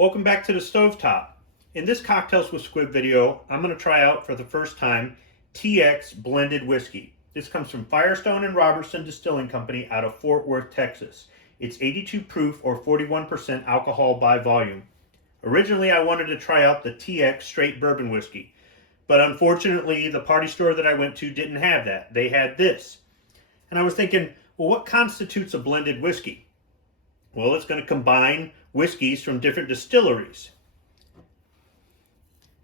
Welcome back to the Stovetop. In this Cocktails with Squib video, I'm going to try out for the first time TX blended whiskey. This comes from Firestone and Robertson Distilling Company out of Fort Worth, Texas. It's 82 proof or 41% alcohol by volume. Originally, I wanted to try out the TX straight bourbon whiskey, but unfortunately, the party store that I went to didn't have that. They had this. And I was thinking, well, what constitutes a blended whiskey? Well, it's going to combine whiskeys from different distilleries.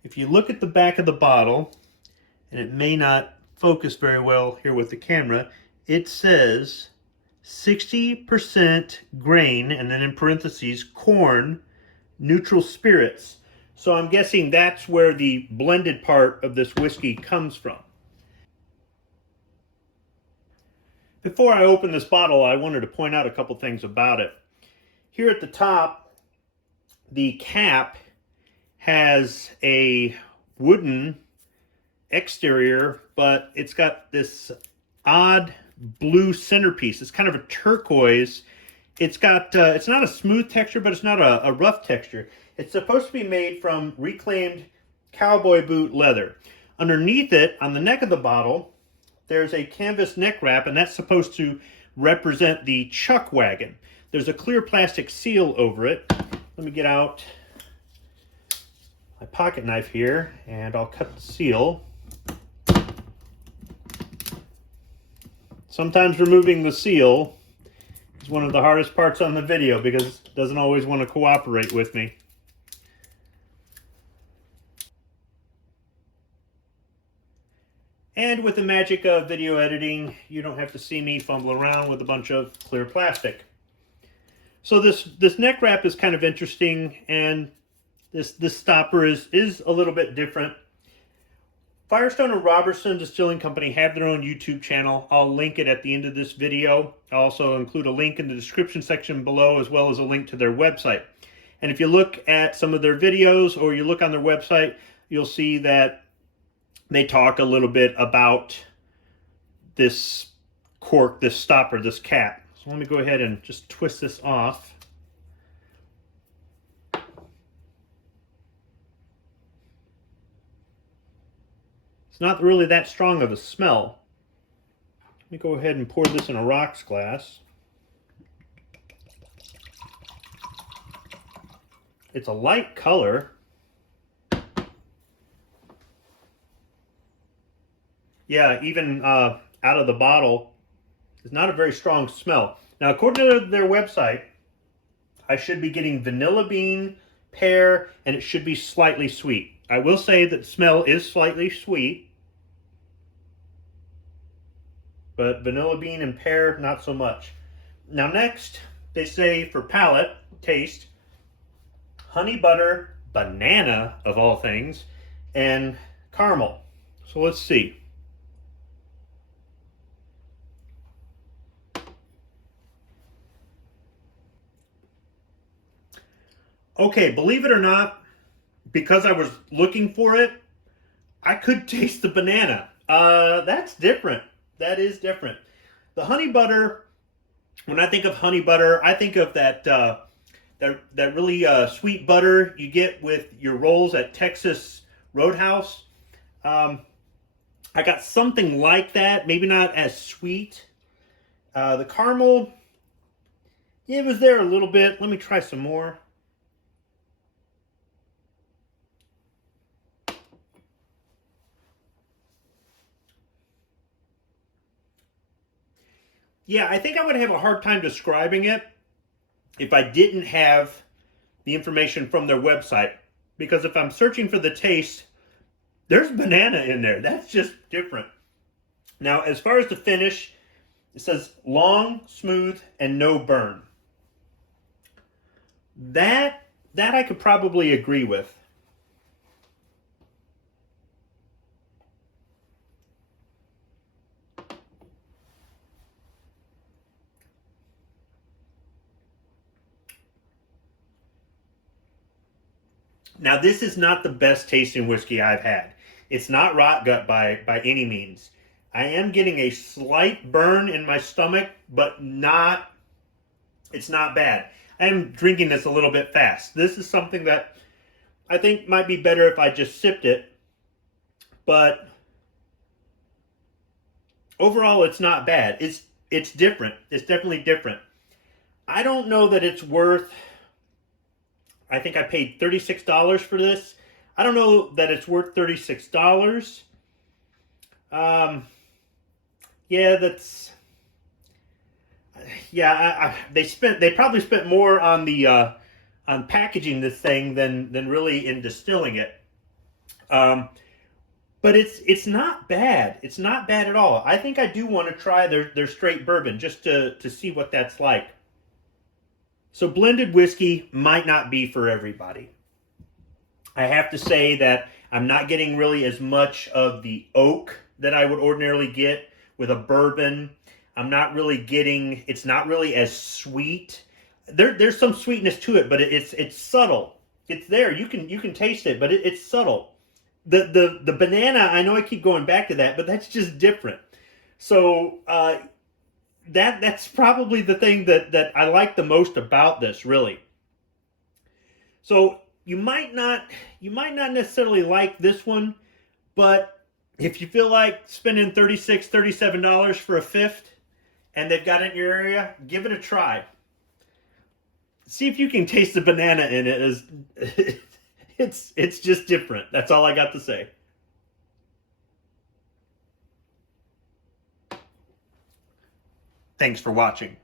If you look at the back of the bottle, and it may not focus very well here with the camera, it says 60% grain, and then in parentheses, corn, neutral spirits. So I'm guessing that's where the blended part of this whiskey comes from. Before I open this bottle, I wanted to point out a couple things about it. Here at the top, the cap has a wooden exterior, but it's got this odd blue centerpiece. It's kind of a turquoise. It's got, it's not a smooth texture, but it's not a rough texture. It's supposed to be made from reclaimed cowboy boot leather. Underneath it, on the neck of the bottle, there's a canvas neck wrap, and that's supposed to represent the chuck wagon. There's a clear plastic seal over it. Let me get out my pocket knife here, and I'll cut the seal. Sometimes removing the seal is one of the hardest parts on the video because it doesn't always want to cooperate with me. And with the magic of video editing, you don't have to see me fumble around with a bunch of clear plastic. So this neck wrap is kind of interesting, and this stopper is a little bit different. Firestone and Robertson Distilling Company have their own YouTube channel. I'll link it at the end of this video. I'll also include a link in the description section below, as well as a link to their website. And if you look at some of their videos or you look on their website, you'll see that they talk a little bit about this cork, this stopper, this cap. So let me go ahead and just twist this off. It's not really that strong of a smell. Let me go ahead and pour this in a rocks glass. It's a light color. Yeah, even out of the bottle, it's not a very strong smell. Now, according to their website, I should be getting vanilla bean, pear, and it should be slightly sweet. I will say that the smell is slightly sweet, but vanilla bean and pear, not so much. Now next, they say for palate, taste, honey butter, banana of all things, and caramel. So let's see. Okay, believe it or not, because I was looking for it, I could taste the banana. That's different. That is different. The honey butter, when I think of honey butter, I think of that really sweet butter you get with your rolls at Texas Roadhouse. I got something like that, maybe not as sweet. The caramel, yeah, it was there a little bit. Let me try some more. Yeah, I think I would have a hard time describing it if I didn't have the information from their website. Because if I'm searching for the taste, there's banana in there. That's just different. Now, as far as the finish, it says long, smooth, and no burn. That I could probably agree with. Now, this is not the best tasting whiskey I've had. It's not rot gut by any means. I am getting a slight burn in my stomach, but it's not bad. I'm drinking this a little bit fast. This is something that I think might be better if I just sipped it, but overall it's not bad. It's different. It's definitely different. I don't know that it's worth, I think I paid $36 for this. I don't know that it's worth $36. Yeah, that's, yeah, they probably spent more on the on packaging this thing than really in distilling it. But it's not bad. It's not bad at all. I think I do want to try their straight bourbon just to see what that's like. So blended whiskey might not be for everybody. I have to say that I'm not getting really as much of the oak that I would ordinarily get with a bourbon. I'm not really getting, it's not really as sweet. There's some sweetness to it, but it's subtle. It's there. You can taste it, but it's subtle. The banana, I know I keep going back to that, but that's just different. So that's probably the thing that I like the most about this, really. So you might not necessarily like this one, but if you feel like spending $36, $37 for a fifth and they've got it in your area, give it a try. See if you can taste the banana in it. It's just different. That's all I got to say. Thanks for watching.